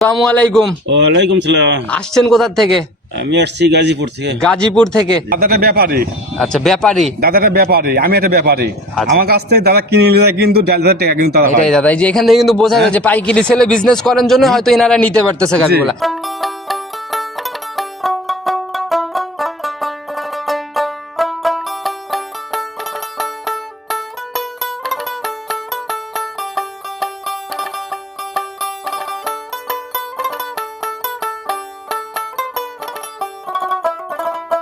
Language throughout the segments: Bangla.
আসসালামু আলাইকুম। ওয়ালাইকুম সালাম। আসছেন কোথা থেকে? আমি আসছি গাজীপুর থেকে। গাজীপুর থেকে। দাদাটা ব্যাপারী। আচ্ছা ব্যাপারী। দাদাটা ব্যাপারী আমি একটা ব্যাপারী। আচ্ছা। আমার কাছ থেকে দাদা কিনে নিলে কিন্তু হাজার টাকা কিন্তু তারা পায়। এটাই দাদা এই যে এখান থেকে কিন্তু বোঝা যাচ্ছে পাইকিরি ছেলে বিজনেস করার জন্য হয়তো এনারা নিতে পারতেছে গাছগুলা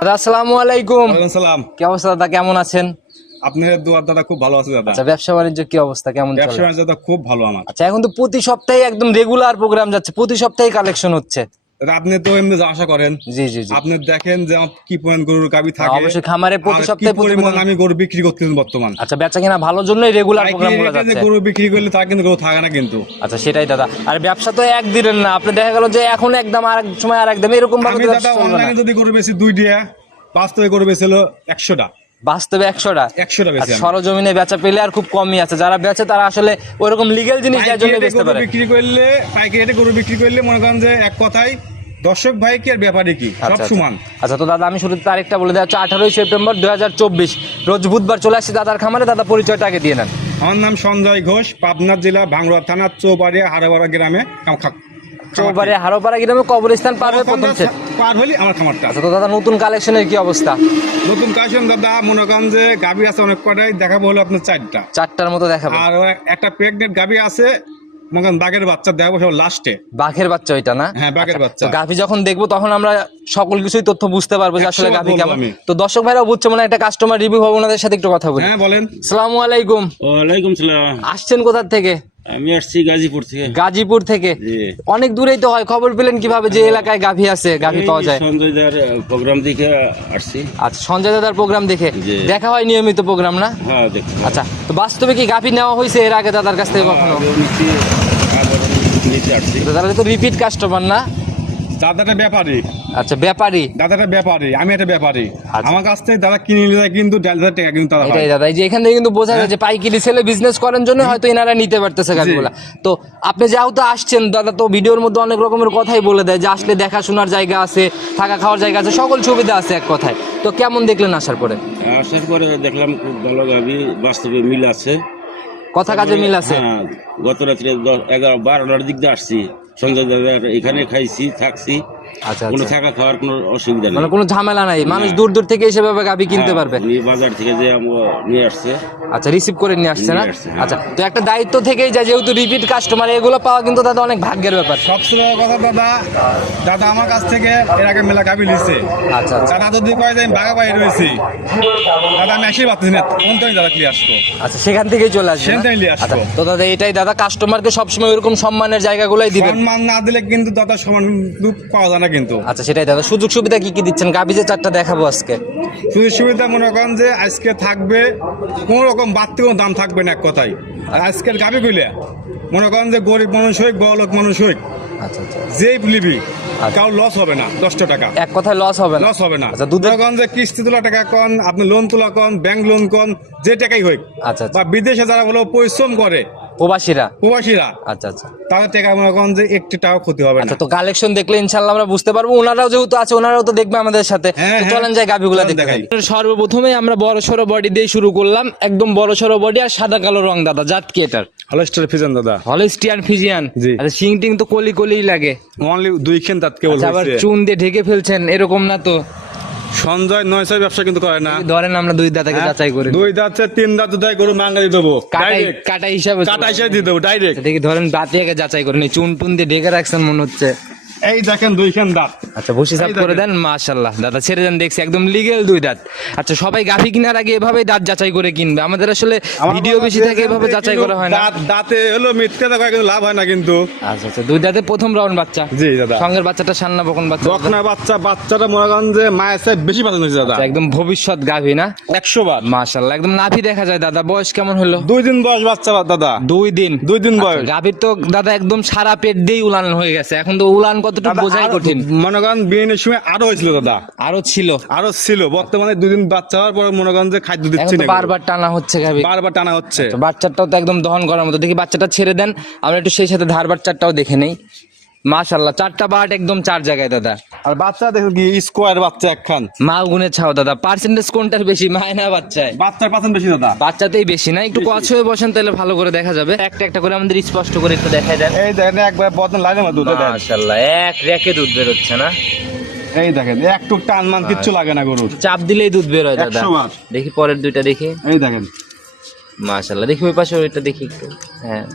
দাদা আসসালামু আলাইকুম। সালাম। কি অবস্থা দাদা কেমন আছেন? আপনার দুয়ার দাদা খুব ভালো আছে দাদা। আচ্ছা ব্যবসা বাণিজ্য কি অবস্থা কেমন ব্যবসা বাণিজ্য খুব ভালো আমার। আচ্ছা এখন তো প্রতি সপ্তাহে একদম রেগুলার প্রোগ্রাম যাচ্ছে প্রতি সপ্তাহে কালেকশন হচ্ছে। আপনি তো এমনি আশা করেন। জি জি আপনি দেখেন যে কি পরিমাণ গরুর গাবি থাকে। অবশ্যই খামারে প্রতি সপ্তাহে পরিমাণ আমি গরু বিক্রি করতেছি বর্তমান। আচ্ছা বেচা কিনা ভালোর জন্যই রেগুলার প্রোগ্রামগুলো যাচ্ছে। গরু বিক্রি করলে তা কিন্তু গরু থাকে না কিন্তু। আচ্ছা সেটাই দাদা। আর ব্যবসা তো একদিনের না আপনি দেখা গেল যে এখন একদম আর এক সময় আর একদম এরকম ভাবে দাদা। অনলাইনে যদি গরু বেশি দুই বাস্তবে গরু বেশি হলো একশোটা। বাস্তবে একশোটা? একশোটা বেশি সরজমিনে বেচা পেলে আর খুব কমই আছে। যারা বেচে তারা আসলে ওইরকম লিগেল জিনিস যার জন্য বেচতে পারে। বিক্রি করলে পাইকারি রেটে গরু বিক্রি করলে মনে করেন যে এক কথায় দর্শক ভাই কি আর ব্যাপারে কি? সব আচ্ছা, আচ্ছা। সমান। আচ্ছা তো দাদা আমি শুরু তারিখটা বলে দেওয়া হচ্ছে আঠারোই সেপ্টেম্বর দুই হাজার চব্বিশ। রোজ বুধবার চলে আসছি দাদার খামারে। দাদা পরিচয়টা আগে দিয়ে নেন। আমার নাম সঞ্জয় ঘোষ পাবনা জেলা ভাঙ্গুড়া থানা চৌবাড়িয়া হারাবাড়া গ্রামে চৌবাড়ি হারোপাড়া গ্রামে কবরস্থান পার হয়ে প্রথম set। পার হলি আমার খামারটা আচ্ছা তো দাদা নতুন কালেকশনের কি অবস্থা? নতুন কাশন দাদা মনে করেন যে গাবি আছে অনেক কটাই দেখাবো হলো আপনার চারটা। চারটার মতো দেখাবো। আর একটা প্রেগনেন্ট গাবি আছে মনে বাঘের বাচ্চা দেখাবো সব লাস্টে বাঘের বাচ্চা ওইটা না? হ্যাঁ বাঘের বাচ্চা। গাভী যখন দেখব তখন আমরা সকল কিছুই তথ্য বুঝতে পারব যে আসলে গাভী কেমন। তো দর্শক ভাইরাও বুঝছে মানে একটা কাস্টমার রিভিউ হবে ওনাদের সাথে একটু কথা বলি। হ্যাঁ বলেন। সালামু আলাইকুম। ওয়ালাইকুম সালাম। আসছেন কোথা থেকে? আমি আসছি গাজীপুর থেকে। গাজীপুর থেকে? অনেক দূরেই তো হয়। খবর পেলেন কীভাবে যে এলাকায় গাভী আছে গাভী পাওয়া যায়? সঞ্জয় দাদার প্রোগ্রাম দেখে আসছি। আচ্ছা সঞ্জয় দাদার প্রোগ্রাম দেখে? দেখা হয় নিয়মিত প্রোগ্রাম না? হ্যাঁ আচ্ছা তো বাস্তবে কি গাভী নেওয়া হয়েছে এর আগে দাদার কাছ থেকে কখনো? আগেও নিচ্ছি আবার নিতে আসছি। তো দাদা তো রিপিট কাস্টমার না? দাদাটা ব্যাপারী। আচ্ছা ব্যাপারী? দাদাটা ব্যাপারী আমি একটা ব্যাপারী। আচ্ছা। আমার কাছ থেকে দাদা কিনে নিলে কিন্তু দেড় হাজার টাকা কিন্তু পায়। এটাই দাদা এই যে এখান থেকে কিন্তু বোঝা যায় যে পাইকারি সেলে বিজনেস করার জন্য হয়তো এনারা নিতে পারতেছে গাছগুলা তো আপনি যেহেতু আসছেন দাদা তো ভিডিওর মধ্যে অনেক রকমের কথাই বলে দেয় যে আসলে দেখাশোনার জায়গা আছে থাকা খাওয়ার জায়গা আছে সকল সুবিধা আছে এক কথায়। তো কেমন দেখলেন আসার পরে? আসার পরে দেখলাম খুব ভালো গাবি বাস্তবে মিল আছে। কথা কাজে মিল আছে? হ্যাঁ গত রাত্রে এগারো বারোটার দিক দিয়ে আসছি। সঞ্জয় দাদার এখানে খাইছি থাকছি। কোনো আচ্ছা। থাকা খাওয়ার কোনো অসুবিধা নেই। মানে কোনো ঝামেলা নাই। মানুষ দূর দূর থেকে এসে ভাবে গাভি কিনতে হ্যাঁ, পারবে বাজার থেকে যে নিয়ে আসছে। আচ্ছা রিসিভ করে নিয়ে আসছে না? নিয়ে আসছে, হ্যাঁ। আচ্ছা তো একটা দায়িত্ব থেকেই যায় যেহেতু রিপিট কাস্টমার এগুলো পাওয়া কিন্তু দাদা অনেক ভাগ্যের ব্যাপার। সবচেয়ে কথা দাদা দাদা আমার কাছ থেকে এর আগে মেলা গাবি লিছে আচ্ছা আচ্ছা। দাদা যদি কয় যে আমি বাঘা বাইরে রয়েছি দাদা আমি আসি পাচ্ছি না কোন টাইম দাদা ক্লিয়ার আসব? আচ্ছা সেখান থেকেই চলে আসবে সেখান থেকে আসব। আচ্ছা তো দাদা এটাই দাদা কাস্টমারকে সবসময় ওরকম সম্মানের জায়গাগুলোই দিবেন। সম্মান না দিলে কিন্তু দাদা সমান দুঃখ পাওয়া যায় না কিন্তু। আচ্ছা সেটাই দাদা। সুযোগ সুবিধা কি কি দিচ্ছেন? গাভি যে চারটা দেখাবো আজকে। সুযোগ সুবিধা মনে করেন যে আজকে থাকবে কোনো রকম বাড়তি কোনো দাম থাকবে না এক কথায়। আর আজকের গাবি গুলে মনে করেন যে গরিব মানুষ হোক বড় লোক মানুষ হোক আচ্ছা আচ্ছা। যেই লিবি আচ্ছা। কারও লস হবে না দশটা টাকা। এক কথায় লস হবে না। লস হবে না। আচ্ছা দুধের মনে যে কিস্তি তোলা টাকা কন আপনি লোন তোলা কন ব্যাংক লোন কন যে টাকাই হোক আচ্ছা আচ্ছা। বা বিদেশে যারা হলো পরিশ্রম করে প্রবাসীরা? প্রবাসীরা। আচ্ছা আচ্ছা। তাদের টাকা মনে করেন যে একটি টাকা ক্ষতি হবে না। আচ্ছা তো কালেকশন দেখলে ইনশাল্লাহ আমরা বুঝতে পারব। ওনারাও যেহেতু আছে ওনারাও তো দেখবে আমাদের সাথে। হ্যাঁ, হ্যাঁ। চলেন যাই গাভিগুলা দেখতে। সর্বপ্রথমে আমরা বড় সড়ো বডি দিয়ে শুরু করলাম। একদম বড় সড়ো বডি আর সাদা কালো রং দাদা জাত কি এটার। হলস্টার ফিজান দাদা। Holstein Friesian. আচ্ছা শিং টিং তো কলি কলিই লাগে। অনলি দুই খেন তাত কেবল আচ্ছা, আবার চুন দিয়ে ঢেকে ফেলছেন এরকম না তো? সঞ্জয় নয় ছয় ব্যবসা কিন্তু করে না। ধরেন আমরা দুই দাদাকে হ্যাঁ? যাচাই করি। দুই দাঁত তিন দাঁত দুধাই গরু মাঙ্গা দিয়ে দেবো। কাটা হিসাবে কাটা হিসেবে দিয়ে দেবো ডাইরেক্ট দেখি ধরেন দাঁতিয়াকে যাচাই করে নি চুন টুন দিয়ে ডেকে রাখছেন মনে হচ্ছে। এই দেখেন দুই খেন দাঁত। আচ্ছা বসে সাফ করে দেন মাশাল্লাহ দাদা ছেড়ে দেন দেখছি একদম লিগেল দুই দাঁত। আচ্ছা সবাই গাভি কেনার আগে এভাবেই দাঁত যাচাই করে কিনবে। আমাদের আসলে ভিডিও বেশি থাকে এভাবে যাচাই করা হয় না। দাঁত দাঁতে হলো মিথ্যে দেখা কিন্তু লাভ হয় না কিন্তু। আচ্ছা আচ্ছা দুই দাঁতে প্রথম রাউন্ড বাচ্চা। জি দাদা। সঙ্গের বাচ্চাটা সান্না বকন বাচ্চা। বকনা বাচ্চা বাচ্চাটা যে মায়ের বেশি পছন্দ হয়েছে দাদা। আচ্ছা, একদম ভবিষ্যৎ গাভি না? একশো বার। মাশাল্লাহ একদম নাভি দেখা যায় দাদা। বয়স কেমন হলো? দুই দিন বয়স বাচ্চা দাদা। দুই দিন। দুই দিন বয়স। গাভীর তো দাদা একদম সারা পেট দিয়েই উলান হয়ে গেছে। এখন তো উলান কতটুকু বোঝাই কঠিন। মনে করেন বিয়ের সময় আরও হয়েছিল দাদা। আরও ছিল। আরও ছিল। বর্তমানে দুদিন বাচ্চা হওয়ার পরে মনে করেন যে খাদ্য দিচ্ছে না বারবার টানা হচ্ছে খাবি বারবার টানা হচ্ছে। বাচ্চাটাও তো একদম দহন করার মতো। দেখি বাচ্চাটা ছেড়ে দেন। আমরা একটু সেই সাথে ধার বাচ্চাটাও দেখে নেই। মাশাল্লাহ চারটা বাট একদম চার জায়গায় দাদা। আর বাচ্চা দেখুন কি স্কোয়ার বাচ্চা একখান। মা গুনে ছাও দাদা। পার্সেন্টেজ কোনটার বেশি মায় না বাচ্চায় বাচ্চার পাচ্ছেন বেশি দাদা। বাচ্চাতেই বেশি না একটু কচ হয়ে বসেন তাহলে ভালো করে দেখা যাবে। একটা একটা করে আমাদের স্পষ্ট করে একটু দেখাই দেন। এই দেখেন একবার বদন লাইনের মধ্যে দুধ মাশাল্লাহ এক রেকে দুধ বেরোচ্ছে না? এই দেখেন একটু টান মান কিচ্ছু লাগে না গরুর। চাপ দিলেই দুধ বের হয় দাদা। দেখি পরের দুইটা দেখি। এই দেখেন। মাশাল্লাহ দেখি ওই পাশে ওইটা দেখি একটু। হ্যাঁ।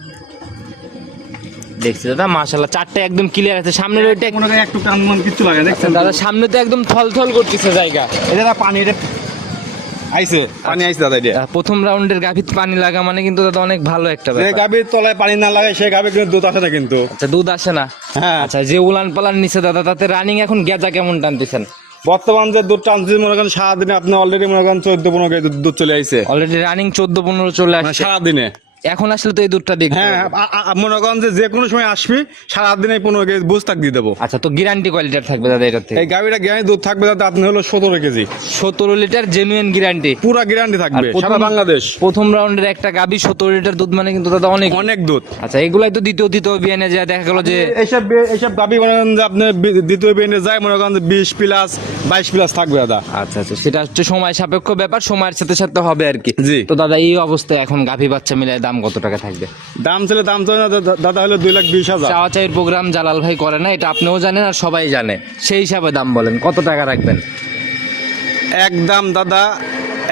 দেখছি দাদা মাশাল্লাহ চারটে একদম ক্লিয়ার আছে। সামনের ওইটা মনে করেন একটু টান মান কিচ্ছু লাগে দেখছেন দাদা সামনে তো একদম থল থল করতেছে জায়গা। দাদা পানি আইছে পানি আইছে দাদা এটা প্রথম রাউন্ডের গাভিত পানি লাগা মানে কিন্তু দাদা অনেক ভালো একটা যে ব্যাপার। গাভীর তলায় পানি না লাগে সেই গাভী কিন্তু দুধ আসে না কিন্তু। আচ্ছা দুধ আসে না? হ্যাঁ। আচ্ছা যে উলান পালান নিচে দাদা তাতে রানিং এখন গেজা কেমন টানতেছেন? বর্তমান যে দুধ টানছি মনে করেন সারাদিনে আপনি অলরেডি মনে করেন চোদ্দ পনেরো দুধ- দুধ চলে আইছে। অলরেডি রানিং চোদ্দ পনেরো চলে মানে আসছে। সারাদিনে। এখন আসলে তো এই দুধটা দেখতে হ্যাঁ মনে করেন যে যে কোনো সময় আসবি সারাদিনে পনেরো কেজি বুঝ তাক দিয়ে দেবো। আচ্ছা তো গ্যারান্টি কোয়ালিটির থাকবে দাদা এটার থেকে? এই গাভীটা গ্যারান্টি দুধ থাকবে দাদা আপনি হলো সতেরো কেজি। সতেরো লিটার জেনুইন গ্যারান্টি পুরা গ্যারান্টি থাকবে সারা বাংলাদেশ। প্রথম রাউন্ডের একটা গাবি সতেরো লিটার দুধ মানে কিন্তু দাদা অনেক। অনেক দুধ। আচ্ছা এগুলাই তো দ্বিতীয় তৃতীয় বিয়ানে যায় দেখা গেল যে এইসব এইসব গাভী মনে করেন যে আপনি দ্বিতীয় বেনে যায় মনে করেন যে বিশ প্লাস বাইশ প্লাস থাকবে দাদা। আচ্ছা আচ্ছা সেটা হচ্ছে সময় সাপেক্ষ ব্যাপার সময়ের সাথে সাথে হবে আর কি। জি। তো দাদা এই অবস্থায় এখন গাভী বাচ্চা মিলায় দাম কত টাকা থাকবে? দাম ছিল দাম তো না দাদা- দাদা হলো দুই লাখ বিশ হাজার। চাওয়া চাইয়ের প্রোগ্রাম জালাল ভাই করে না এটা আপনিও জানেন আর সবাই জানে। সেই হিসাবে দাম বলেন কত টাকা রাখবেন? এক দাম দাদা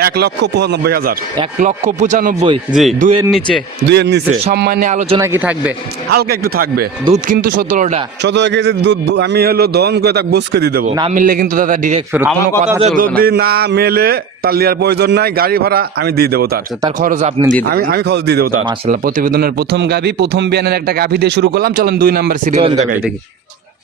এক লক্ষ পঁচানব্বই হাজার। এক লক্ষ পঁচানব্বই? জি। নিচে? দুইয়ের নিচে। সম্মানে আলোচনা কি থাকবে? হালকা একটু থাকবে। দুধ কিন্তু সতেরোটা। সতেরো কেজি দুধ আমি হলো দহন করে তাকে বুঝকে দিয়ে দেবো। না মিললে কিন্তু দাদা ডিরেক্ট ফেরত আমার কোনো কথা কথা যে চলবে যদি না না মেলে তার লিয়ার প্রয়োজন নাই গাড়ি ভাড়া আমি দিয়ে দেবো তার। তার খরচ আপনি দিয়ে আমি আমি খরচ দিয়ে দেবো তার। মাশাল্লাহ প্রতিবেদনের প্রথম গাভি প্রথম বিয়ানের একটা গাভি দিয়ে শুরু করলাম চলেন দুই নাম্বার সিরিয়াল চলেন দেখাই। দেখি।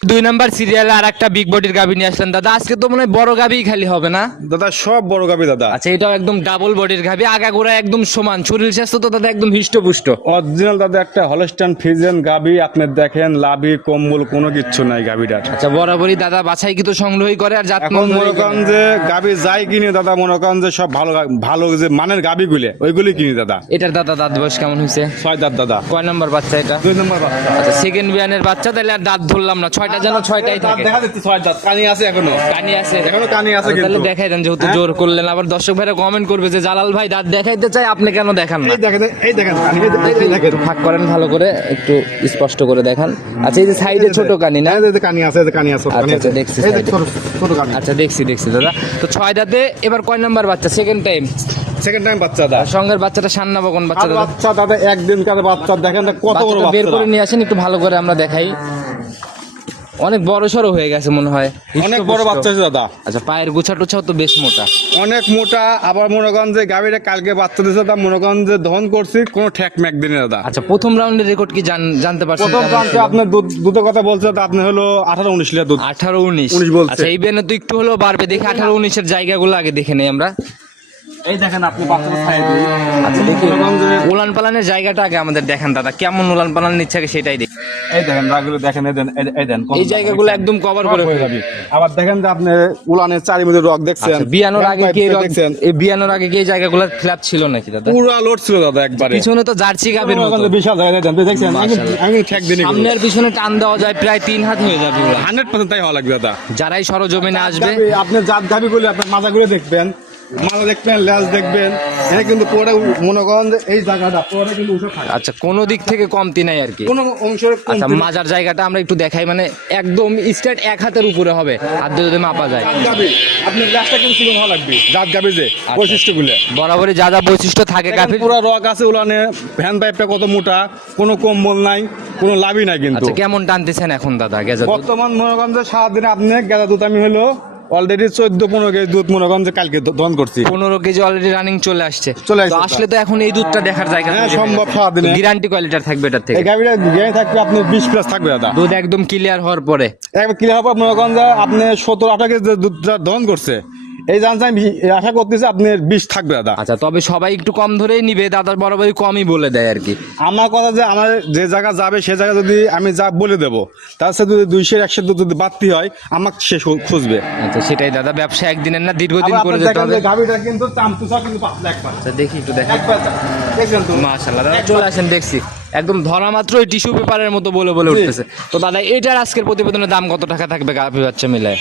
দুই নাম্বার সিরিয়ালে আর একটা বিগ বডির গাভি নিয়ে আসলেন। দাদা আজকে তো মনে হয় বড় গাভি খালি হবে না? দাদা সব বড় গাবি দাদা। আচ্ছা এটাও একদম ডাবল বডির গাভি আগাগোড়া একদম সমান। শরীর স্বাস্থ্য তো দাদা একদম হিষ্টপুষ্ট। অরিজিনাল দাদা একটা হলস্টান ফিজেন গাবি আপনি দেখেন লাভি কম্বল কোনো কিচ্ছু নাই গাবিটার। আচ্ছা বরাবরই দাদা বাছাই কিন্তু সংগ্রহই করে আর জাত এখন মনে করেন যে গাবি যাই কিনে দাদা মনে করেন যে সব ভালো ভালো যে মানের গাবি গুলে ওইগুলি কিনি দাদা। এটার দাদা দাঁত বয়স কেমন হয়েছে? ছয় দাঁত দাদা। কয় নাম্বার বাচ্চা এটা? দুই নম্বর বাচ্চা। আচ্ছা সেকেন্ড বিয়ানের বাচ্চা তাহলে আর দাঁত ধরলাম না ছয়টা যেন ছয়টাই থাকে। দেখা যাচ্ছে ছয় দাঁত। কানি আছে এখনও? কানি আছে। এখনও কানি আছে আচ্ছা, তাহলে দেখাই দেন যেহেতু হ্যাঁ? জোর করলেন। আবার দর্শক ভাইরা কমেন্ট করবে যে জালাল ভাই দাঁত দেখাইতে চাই আপনি কেন দেখান না? এই দেখেন এই দেখেন এই দেখেন, এই করেন ভালো করে একটু স্পষ্ট করে দেখান। আচ্ছা এই যে সাইডে ছোট কানি না? এই যে কানি আছে এই যে কানি আছে আচ্ছা, কানি আচ্ছা, আছে। দেখছি এই যে ছোট কানি। আচ্ছা দেখছি দেখছি দাদা। তো ছয় দাঁতে এবার কয় নাম্বার বাচ্চা? সেকেন্ড টাইম সেকেন্ড টাইম বাচ্চা দাদা। সঙ্গের বাচ্চাটা সান্না বকন বাচ্চা বাচ্চা দাদা একদিন কার বাচ্চা দেখেন না কত বড় বের করে নিয়ে আসেন একটু ভালো করে আমরা দেখাই। অনেক বড় সড়ো হয়ে গেছে মনে হয়। অনেক বড় বাচ্চা আছে দাদা। আচ্ছা পায়ের গুছা টুছাও তো বেশ মোটা। অনেক মোটা আবার মনে করেন যে কালকে বাচ্চা দিয়েছে দাদা মনে করেন যে দহন করছি কোনো ঠেক ম্যাক দিনে দাদা। আচ্ছা প্রথম রাউন্ডের রেকর্ড কি জানতে পারছেন প্রথম ছিল? আপনার দুধ দুধের কথা বলছে তো আপনি হলো আঠারো উনিশ লিটার দুধ। আঠারো উনিশ। 19 বলছে। আচ্ছা এই বেনে তো একটু হলেও বাড়বে দেখি আঠারো উনিশের জায়গাগুলো আগে দেখে নেই আমরা। এই দেখেন আপনি আচ্ছা দেখি। উলান পালানের জায়গাটা আগে আমাদের দেখেন দাদা। কেমন উলান পালান নিচ্ছে আগে সেটাই দেখি। এই দেখেন রাগুলো দেখেন এই দেন এই- এই দেন এই জায়গাগুলো একদম কভার করে হয়ে যাবে। আবার দেখেন যে আপনি উলানের রক দেখছেন। আচ্ছা, বিয়ানোর আগে কি রক- দেখছেন। এই বিয়ানোর আগে কি জায়গাগুলো ফ্ল্যাপ ছিল নাকি দাদা? পুরা লোড ছিল দাদা একবারে। পিছনে তো জার্সি গাবের মতো। বিশাল জায়গা দেখছেন দেখছেন আমি ঠেক দিনই সামনে আর পিছনে টান দেওয়া যায় প্রায় তিন হাত হয়ে যাবে ওগুলা। হান্ড্রেড পার্সেন্ট তাই হওয়া লাগবে দাদা। যারাই সরজমিনে আসবে আপনি জাত গাবি গুলো আপনার মাথা মাথাগুলো দেখবেন। মাথা দেখবেন দেখবেন এখানে কিন্তু পরে মনে করেন যে এই জায়গাটা পরে কিন্তু উঠে থাকে আচ্ছা কোনো দিক থেকে কমতি নাই আর কি। কোনো অংশের আচ্ছা মাজার জায়গাটা আমরা একটু দেখাই মানে একদম স্ট্রেট এক হাতের উপরে হবে হাত দিয়ে যদি মাপা যায়। আপনার কিন্তু হওয়া লাগবে জাত গাবি যে বৈশিষ্ট্যগুলো। বরাবরই যা যা বৈশিষ্ট্য থাকে গাভীর পুরো রক আছে উলানে ভ্যান পাইপটা কত মোটা কোনো কম্বল নাই কোনো লাভই নাই কিন্তু। আচ্ছা কেমন টানতেছেন এখন দাদা গেজা বর্তমান মনে করেন যে সারাদিনে আপনি গেদা দুধ আমি হলো অলরেডি চোদ্দ পনেরো কেজি দুধ মনে করেন যে কালকে দহন করছি। পনেরো কেজি অলরেডি রানিং চলে আসছে। চলে আসছে। আসলে তো এখন এই দুধটা দেখার জায়গা হ্যাঁ, সম্ভব সারাদিনে। গ্যারান্টি কোয়ালিটির থাকবে এটার থেকে। এই গাভিটা গেয়ে থাকবে আপনি বিশ প্লাস থাকবে দাদা। দুধ একদম ক্লিয়ার হওয়ার পরে। একবার ক্লিয়ার হওয়ার পর মনে করেন যে আপনি সতেরো আঠারো কেজি দুধটা দহন করছে। এই জানছে আমি আশা করতেছি আপনার বিষ থাকবে দাদা। আচ্ছা তবে সবাই একটু কম ধরেই নিবে দাদার বরাবরই কমই বলে দেয় আর কি। আমার কথা যে আমার যে জায়গা যাবে সে জায়গা যদি আমি যা বলে দেবো তার সাথে যদি দুইশো একশো যদি বাড়তি হয় আমাকে সে খুঁজবে। আচ্ছা সেটাই দাদা ব্যবসা একদিনের না দীর্ঘদিন করে যেতে হবে। যে গাভিটা কিন্তু চামচুসা কিন্তু পাতলা একবার। আচ্ছা দেখি একটু দেখি দেখছেন তো। মাশাআল্লাহ দাদা চলে আসেন দেখছি। একদম ধরা মাত্রই টিস্যু পেপারের মতো বলে বলে উঠতেছে। তো দাদা এটার আজকের প্রতিবেদনের দাম কত টাকা থাকবে গাভী বাচ্চা মিলে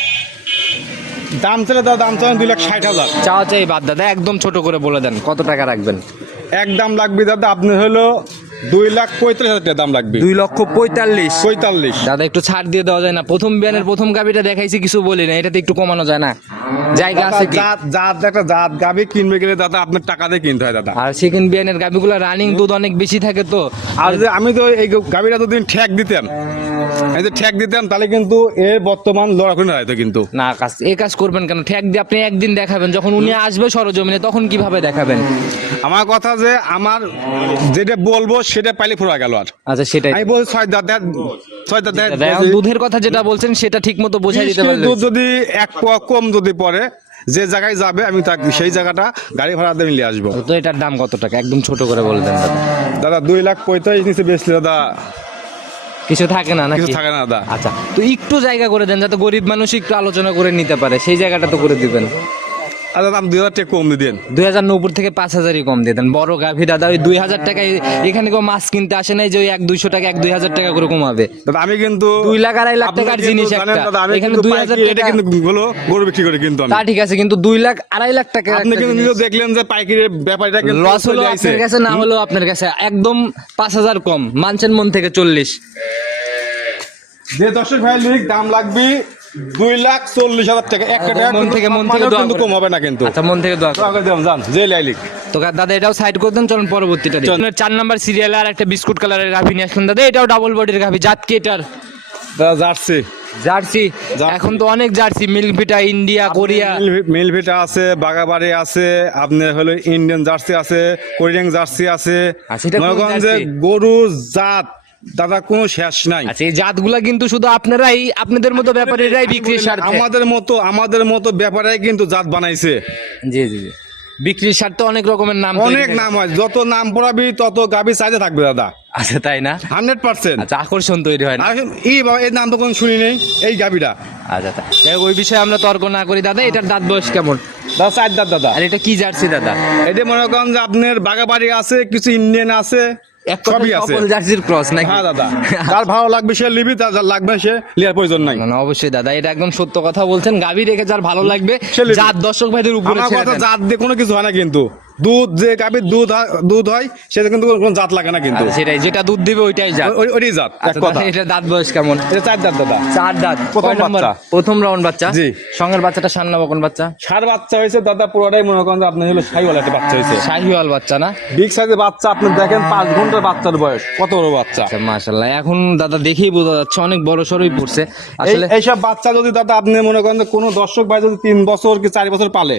দাম চলে দাও দাম চলে দুই লাখ ষাট হাজার। চাওয়া চাই বাদ দাদা একদম ছোট করে বলে দেন কত টাকা রাখবেন? এক দাম লাগবে দাদা আপনি হলো দুই লাখ পঁয়ত্রিশ হাজার টাকা দাম লাগবে। দুই লক্ষ পঁয়তাল্লিশ। পঁয়তাল্লিশ। দাদা একটু ছাড় দিয়ে দেওয়া যায় না। প্রথম বিয়ানের প্রথম গাবিটা দেখাইছি কিছু বলি না। এটাতে একটু কমানো যায় না। জায়গা আছে জাত জাত একটা জাত গাবি কিনবে গেলে দাদা আপনার টাকা দিয়ে কিনতে হয় দাদা। আর সেকেন্ড বিয়ানের গাবিগুলো রানিং দুধ অনেক বেশি থাকে তো। আর যে আমি তো এই গাবিটা যদি ঠেক দিতাম এই যে ঠেক দিতাম তাহলে কিন্তু এর বর্তমান লড়া করে হয়তো কিন্তু। না কাজ এই কাজ করবেন কেন? ঠেক দিয়ে আপনি একদিন দেখাবেন। যখন উনি আসবে সরজমিনে তখন কীভাবে দেখাবেন? আমার কথা যে আমার যেটা বলব সেটা পাইলে পুরা গেল আর। আচ্ছা সেটাই। আমি বলছি ছয় দাঁত ছয় দাঁত দাদা, দুধের কথা যেটা বলছেন সেটা ঠিক মতো বোঝাই দিতে কেজি পারলে দুধ যদি এক পোয়া কম যদি পড়ে যে জায়গায় যাবে আমি তাকে সেই জায়গাটা গাড়ি ভাড়া দিয়ে নিয়ে আসব। তো এটার দাম কত টাকা? একদম ছোট করে বলে দেন দাদা। দাদা দুই লাখ পঁয়তাল্লিশ নিচে বেচলে দাদা। কিছু থাকে না কিছু থাকে না দাদা। আচ্ছা তো একটু জায়গা করে দেন যাতে গরিব মানুষ একটু আলোচনা করে নিতে পারে। সেই জায়গাটা তো করে দিবেন। আর দাদা আমি দুই হাজার টাকা কম দিয়ে দেন। দুই হাজার নব্বই থেকে পাঁচ হাজারই কম দিয়ে দেন। বড় গাভী দাদা ওই দুই হাজার টাকায় এখানে কেউ মাছ কিনতে আসে নাই যে ওই এক দুইশো টাকা এক দুই হাজার টাকা করে কমাবে? দাদা আমি কিন্তু দুই লাখ আড়াই লাখ টাকার জিনিস একটা। এখানে দুই হাজার টাকা- কিন্তু হলো গরু বিক্রি করে কিন্তু তা ঠিক আছে কিন্তু দুই লাখ আড়াই লাখ টাকা আপনি কিন্তু নিজেও দেখলেন যে পাইকারি ব্যাপারটা কিন্তু লস হলো আপনার কাছে না হলো আপনার কাছে। একদম পাঁচ হাজার কম মানছেন মন থেকে চল্লিশ। যে দর্শক ভাই লিখ দাম লাগবে দুই লাখ চল্লিশ হাজার টাকা। একটা টাকা মন থেকে মন থেকে কিন্তু কম হবে না কিন্তু। আচ্ছা মন থেকে দোয়া যান যে তো দাদা এটাও সাইড করে দেন চলুন পরবর্তীটা। চার নাম্বার সিরিয়ালে আর একটা বিস্কুট কালারের গাভি নিয়ে আসলেন দাদা এটাও ডাবল বডির গাভি জাত কি এটার? জার্সি। জার্সি। এখন তো অনেক Jersey Milk Vita India Korea. Milk Vita আছে বাগাবাড়ি আছে আপনার হলো ইন্ডিয়ান জার্সি আছে কোরিয়ান জার্সি আছে। আচ্ছা? গরু জাত। দাদা কোনো শেষ নাই। আচ্ছা এই জাতগুলা কিন্তু শুধু আপনারাই আপনাদের মতো ব্যাপারীরাই বিক্রির স্বার্থে আমাদের মতো আমাদের মতো ব্যাপারে কিন্তু জাত বানাইছে। জি জি জি। বিক্রির স্বার্থে অনেক রকমের নাম অনেক নাম হয়। যত নাম পড়াবি তত গাবি চাইতে থাকবে দাদা। আচ্ছা তাই না? Hundred percent. আচ্ছা আকর্ষণ তৈরি হয় না? এই বাবা এই নাম তো কোনো শুনি নেই এই গাবিটা আচ্ছা তা- যাই ওই বিষয়ে আমরা তর্ক না করি দাদা। এটার দাঁত বয়স কেমন? দাদা চার দাঁত দাদা। আর এটা কি জার্সি দাদা? এটা মনে করেন যে আপনার বাগাবাড়ি আছে কিছু ইন্ডিয়ান আছে এক সবই আছে। সকল জার্সির ক্রস নাকি? হ্যাঁ দাদা। ভালো লাগবে সে লিবি তার যার লাগবে সে লিয়ার প্রয়োজন নাই। না, অবশ্যই দাদা এটা একদম সত্য কথা বলছেন। গাভী রেখে যার ভালো লাগবে যার দর্শক ভাইদের উপরে। জাত দিয়ে কোনো কিছু হয় না কিন্তু। দুধ যে গাভীর দুধ দুধ হয় সেটা কিন্তু কোনো জাত লাগে না কিন্তু। আচ্ছা, সেটাই যেটা দুধ দিবে ওইটাই জাত। ওইটাই জাত এক আচ্ছা, কথা। এটা দাঁত বয়স কেমন? এটা চার দাঁত দাদা। চার দাঁত। প্রথম বাচ্চা। প্রথম রাউন্ড বাচ্চা? জি। সঙ্গের বাচ্চাটা সান্না বকন বাচ্চা? সার বাচ্চা হয়েছে দাদা পুরোটাই মনে করেন আপনার হলো একটা বাচ্চা হয়েছে। শাহিওয়াল বাচ্চা না? বিগ সাইজের বাচ্চা আপনি দেখেন পাঁচ ঘণ্টার বাচ্চার বয়স কত বড় বাচ্চা। আচ্ছা মাশাল্লাহ এখন দাদা দেখেই বোঝা যাচ্ছে অনেক বড় সড়ই পড়ছে। আসলে এইসব বাচ্চা যদি দাদা আপনি মনে করেন যে কোনো দর্শক ভাই যদি তিন বছর কি চার বছর পালে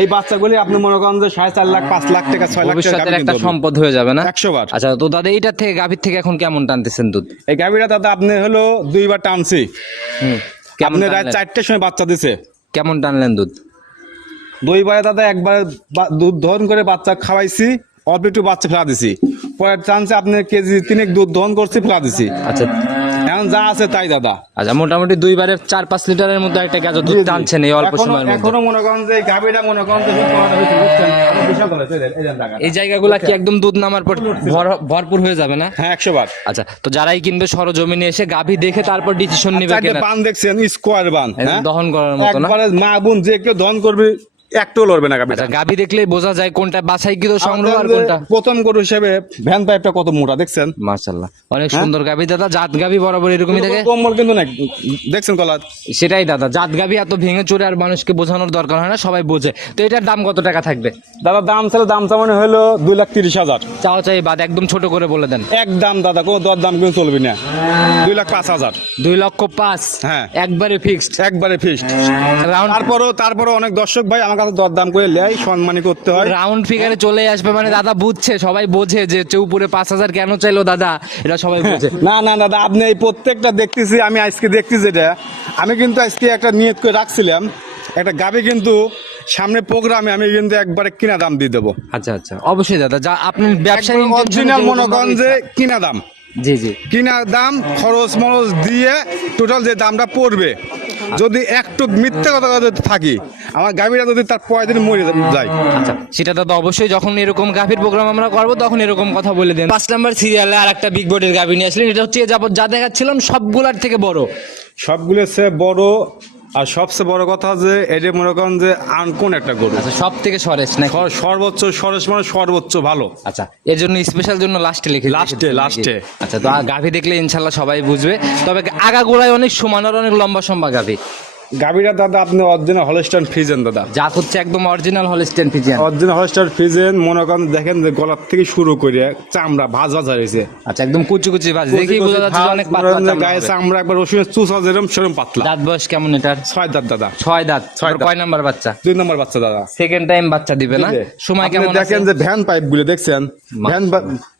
এই বাচ্চাগুলি আপনি মনে করেন যে সাড়ে চার লাখ পাঁচ লাখ টাকা ছয় লাখ ভবিষ্যতের একটা সম্পদ হয়ে যাবে না? একশো বার। আচ্ছা তো দাদা এইটার থেকে গাভীর থেকে এখন কেমন টানতেছেন দুধ? এই গাভীটা দাদা আপনি হলো দুইবার টানছি। কেমন আপনি রাত চারটের সময় বাচ্চা দিছে। কেমন টানলেন দুধ? দুইবারে দাদা একবার দুধ দহন করে বাচ্চা খাওয়াইছি অল্প একটু বাচ্চা ফেলা দিছি। পরে টানছে আপনি কেজি তিনেক দুধ দহন করছি ফেলা দিছি। আচ্ছা এখন যা আছে তাই দাদা। আচ্ছা মোটামুটি দুইবারে চার পাঁচ লিটারের মধ্যে একটা গাজর দুধ টানছেন এই অল্প সময়ের মধ্যে। এখনও মনে করেন যে গাভীটা মনে করেন যে এই জায়গাগুলো কি একদম দুধ নামার পর ভর- ভরপুর হয়ে যাবে না? হ্যাঁ একশো বার। আচ্ছা তো যারাই কিনবে সরজমিনে এসে গাভী দেখে তারপর ডিসিশন নিবে কেনা বান দেখছেন স্কোয়ার বান হ্যাঁ? দহন করার মতো না? মা বোন যে কেউ দহন করবে একটু লড়বে না গাভীটা। আচ্ছা গাভী দেখলেই বোঝা যায় কোনটা সংগ্রহ আর কোনটা। প্রথম গরু হিসেবে ভ্যান পাইপটা কত মোটা দেখছেন? মাশাল্লাহ অনেক হ্যাঁ? সুন্দর গাভী। দাদা জাত গাভী বরাবর এরকমই থাকে? কম্বল কিন্তু নাই। দেখছেন কলা? সেটাই দাদা জাত গাভী এত ভেঙে চড়ে আর মানুষকে বোঝানোর দরকার হয় না সবাই বোঝে। তো এটার দাম কত টাকা থাকবে? দাদা দাম ছিল দাম চামানে হলো দুই লাখ তিরিশ হাজার। চাও চাই বাদ একদম ছোট করে বলে দেন। এক দাম দাদা কোনো দর দাম কিন্তু চলবে না। দুই লাখ পাঁচ হাজার। দুই লক্ষ পাঁচ? হ্যাঁ। একবারে ফিক্সড একবারে ফিক্সড তারপরও তারপরও অনেক দর্শক ভাই আমার কাছে দর দাম করে লেয় সম্মানী করতে হয়। রাউন্ড ফিগারে চলে আসবে মানে দাদা বুঝছে সবাই বোঝে যে চৌপুরে পাঁচ হাজার কেন চাইলো দাদা? এটা সবাই বোঝে। না না দাদা আপনি এই প্রত্যেকটা দেখতেছি আমি আজকে দেখতেছি যেটা আমি কিন্তু আজকে একটা নিয়ত করে রাখছিলাম একটা গাবি কিন্তু সামনে প্রোগ্রামে আমি কিন্তু একবারে কিনা দাম দিয়ে দেবো। আচ্ছা আচ্ছা অবশ্যই দাদা যা আপনি ব্যবসায়ী অরিজিনাল মনে যে কিনা দাম। জি জি। কিনা দাম খরচ মরচ দিয়ে টোটাল যে দামটা পড়বে। যদি একটু মিথ্যে কথা যদি থাকি আমার গাভীরা যদি তার পরের দিন মরে যায়। আচ্ছা সেটা তো অবশ্যই যখন এরকম গাভীর প্রোগ্রাম আমরা করব তখন এরকম কথা বলে দেন। পাঁচ নাম্বার সিরিয়ালে আর একটা বিগ বডির গাভী নিয়ে আসলেন এটা হচ্ছে যাবত যা দেখাচ্ছিলাম সবগুলার থেকে বড়। সবগুলো সে বড় আর সবচেয়ে বড় কথা যে এটা মনে করেন যে আনকোন একটা গরু? আচ্ছা সব থেকে সরেস না সর- সর্বোচ্চ সরেস মানে সর্বোচ্চ ভালো। আচ্ছা এর জন্য স্পেশাল জন্য লাস্টে লিখে লাস্টে লাস্টে আচ্ছা তো গাভী দেখলে ইনশাল্লাহ সবাই বুঝবে। তবে আগা গোড়ায় অনেক সমান আর অনেক লম্বা সম্বা গাভী। গাভীরা দাদা আপনি অরিজিনাল হলস্টান ফ্রিজেন দাদা। জাত হচ্ছে একদম original Holstein Friesian original Holstein Friesian মনে করেন দেখেন যে গলার থেকে শুরু করে চামড়া ভাজ ভাজ হয়েছে আচ্ছা একদম কুচি কুচি ভাজ। দেখি বোঝা যাচ্ছে অনেক পাতলা চামড়া গায়ে চামড়া একবার রসুনের চুষা যেরকম সেরকম পাতলা। দাঁত বয়স কেমন এটার? ছয় দাঁত দাদা। ছয় দাঁত। ছয় কয় নাম্বার বাচ্চা? দুই নম্বর বাচ্চা দাদা। সেকেন্ড টাইম বাচ্চা দিবে না? সময় কেমন দেখেন যে ভ্যান পাইপগুলো দেখছেন? ভ্যান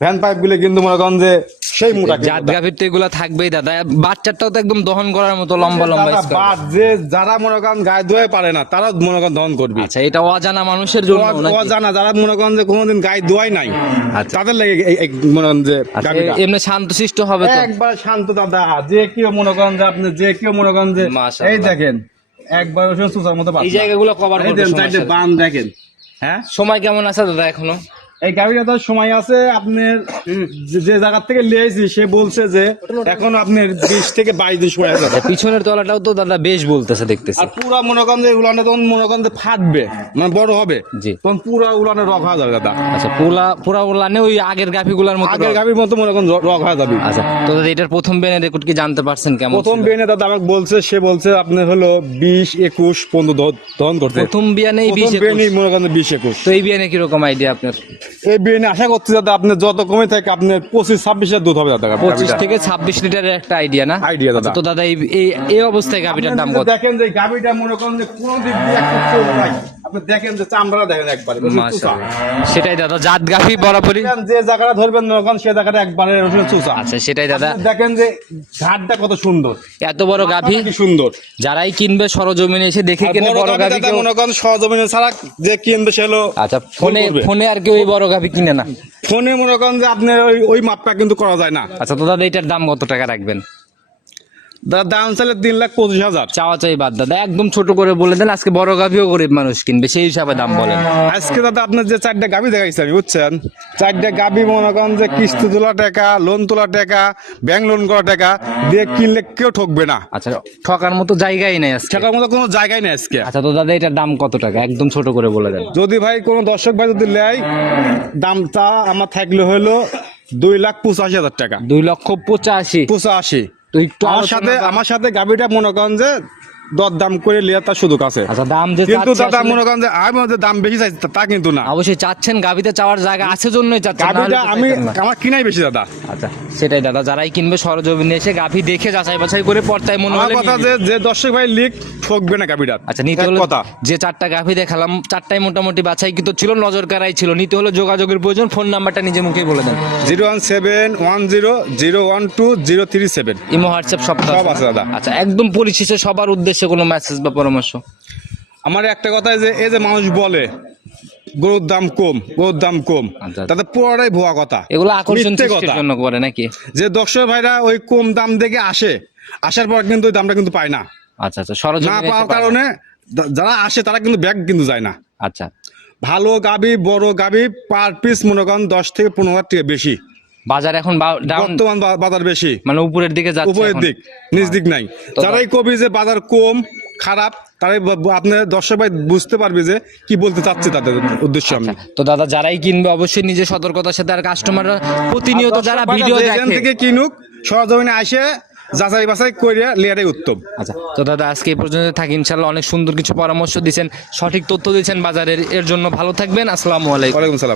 ভ্যান পাইপগুলো কিন্তু মনে করেন যে সেই মোটা জাত গাভীর তো এগুলো থাকবেই দাদা বাচ্চাটাও তো একদম দহন করার মতো লম্বা লম্বা দাদা, বাদ যে যারা মনে করেন গায়ে ধোয়ে পারে না তারা মনে করেন দহন করবি আচ্ছা এটা অজানা মানুষের জন্য? ও যারা মনে করেন যে কোনোদিন গায়ে ধোয়াই নাই আচ্ছা। তাদের লাগে মনে করেন যে আচ্ছা, এমনি শান্তশিষ্ট হবে তো একবার শান্ত দাদা যে কেউ মনে করেন যে আপনি যে কেউ মনে করেন যে। এই দেখেন একবার ওষুধ সুসার মতো এই। জায়গাগুলো কভার। বান দেখেন হ্যাঁ সময় কেমন আছে দাদা এখনও এই গাড়িটা তো সময় আছে আপনার যে- জায়গা থেকে লিয়েছি সে বলছে যে এখন আপনার বিশ থেকে বাইশ দিন সময় আছে পিছনের তলাটাও তো দাদা বেশ বলতেছে দেখতেছি আর পুরা মনে করেন যে উলানে তখন মনে করেন যে ফাটবে মানে বড় হবে জি। তখন পুরা উলানে রক হয়ে যাবে দাদা আচ্ছা পুরা পুরা উলানে ওই আগের গাভিগুলার মতো আগের। গাভীর মতো মনে করেন রক হয়ে যাবে আচ্ছা তো দাদা এটার প্রথম বেনে রেকর্ড কি জানতে পারছেন কেমন প্রথম? বেনে দাদা আমাকে বলছে সে বলছে আপনার হলো বিশ একুশ পনেরো দহন করতে প্রথম বিয়ানেই প্রথম বিশ একুশ। মনে করেন বিশ একুশ তো এই বিয়ানে কীরকম আইডিয়া আপনার এই বেনে আশা করছি দাদা আপনি যত কমে থাকে আপনার পঁচিশ ছাব্বিশের দুধ হবে দাদা পঁচিশ থেকে ছাব্বিশ লিটারের একটা আইডিয়া না? আইডিয়া দাদা। তো দাদা এই এই- অবস্থায় গাভিটার দাম কত? দেখেন যে গাভীটা মনে করেন কোন দিক দিয়ে নাই। আপনি দেখেন যে চামড়া দেখেন একবারে। সেটাই দাদা জাত গাভি বরাবরই। যে জায়গাটা ধরবেন সে জায়গাটা একবারে রসুন আচ্ছা সেটাই দাদা। দেখেন যে ঘাটটা কত সুন্দর। এত বড় গাভি সুন্দর। যারাই কিনবে সরজমিনে এসে দেখে কিনে বড় গাভি কেউ মনে করেন সহজমিনে ছাড়া যে কিনবে সে হলো আচ্ছা ফোনে ফোনে আর কেউ এই বড় গাভি কিনে না। ফোনে মনে করেন যে আপনার ওই ওই মাপটা কিন্তু করা যায় না। আচ্ছা তো দাদা এটার দাম কত টাকা রাখবেন? দাদা দাম চাইলে তিন লাখ পঁচিশ হাজার। চাওয়া চাই বাদ দাদা। একদম ছোট করে বলে দেন আজকে বড় গাভিও গরিব মানুষ কিনবে সেই হিসাবে দাম বলেন। আজকে দাদা আপনার যে চারটা গাবি দেখাইছি আমি বুঝছেন? চারটা গাবি মনে করেন যে কিস্তি তোলা টাকা লোন তোলা টাকা ব্যাংক লোন করা টাকা দিয়ে কিনলে কেউ ঠকবে না। আচ্ছা ঠকার মতো জায়গাই নেই আজকে। ঠকার মতো কোনো জায়গায় নেই আজকে। আচ্ছা তো দাদা এটার দাম কত টাকা? একদম ছোট করে বলে দেন। যদি ভাই কোনো দর্শক ভাই যদি নেয় দামটা আমার থাকলে হলো দুই লাখ পঁচাশি হাজার টাকা। দুই লক্ষ পঁচাশি। পঁচাশি। তো একটু আমার সাথে আমার সাথে গাবিটা মনে করেন যে দর দাম করে লিয়া তার সুযোগ আছে। আচ্ছা দাম যে কিন্তু দাদা মনে করেন যে আমি যে দাম বেশি চাইছি তা- কিন্তু না। অবশ্যই চাচ্ছেন গাভিতে চাওয়ার জায়গা আছে জন্যই চাচ্ছেন গাবিটা আমি আমার কিনাই বেশি দাদা। আচ্ছা সেটাই দাদা যারাই কিনবে সরজমিনে এসে গাভি দেখে যাচাই বাছাই করে পর্তায় মনে হলে কথা যে যে দর্শক ভাই লিখ ঠকবে না গাবিটা আচ্ছা নিতে হলো কথা। যে চারটা গাভি দেখালাম চারটাই মোটামুটি বাছাই কিন্তু ছিল নজর কারাই ছিল। নিতে হলো যোগাযোগের প্রয়োজন ফোন নাম্বারটা নিজে মুখেই বলে দেন। Zero one seven one zero zero one two zero three seven. Imo WhatsApp সব সব আছে দাদা। আচ্ছা একদম পরিশেষে সবার উদ্দেশ্যে কোনো মেসেজ বা পরামর্শ? আমার একটা কথা যে এই যে মানুষ বলে গরুর দাম কম গরুর দাম কম আচ্ছা। তাতে পুরোটাই ভুয়া কথা। এগুলো আকর্ষণ। জন্য করে নাকি? যে দর্শক ভাইরা ওই কম দাম দেখে আসে আসার পর কিন্তু ওই দামটা কিন্তু পায় না। আচ্ছা আচ্ছা না পাওয়ার কারণে যারা আসে তারা কিন্তু ব্যাগ কিন্তু যায় না। আচ্ছা। ভালো গাবি বড় গাবি পার পিস মনে করেন দশ থেকে পনেরো হাজার টাকা বেশি। বাজার এখন বর্তমান বাজার বেশি। মানে উপরের দিকে যাচ্ছে উপরের দিক নিচ দিক নাই। যারাই কবি যে বাজার কম খারাপ তারাই আপনার দর্শক ভাই বুঝতে পারবে যে কি বলতে চাচ্ছে তাদের উদ্দেশ্য আমি। তো দাদা যারাই কিনবে অবশ্যই নিজে সতর্কতার সাথে আর কাস্টমাররা প্রতিনিয়ত যারা ভিডিও যেখান দেখে। থেকে কিনুক সরজমিনে আসে যাচাই বাছাই করে লিয়াটাই উত্তম। আচ্ছা তো দাদা আজকে এই পর্যন্ত থাকি। ইনশাল্লাহ অনেক সুন্দর কিছু পরামর্শ দিচ্ছেন সঠিক তথ্য দিচ্ছেন বাজারের। এর জন্য ভালো থাকবেন। আসসালামু আলাইকুম। ওয়ালাইকুম সালাম।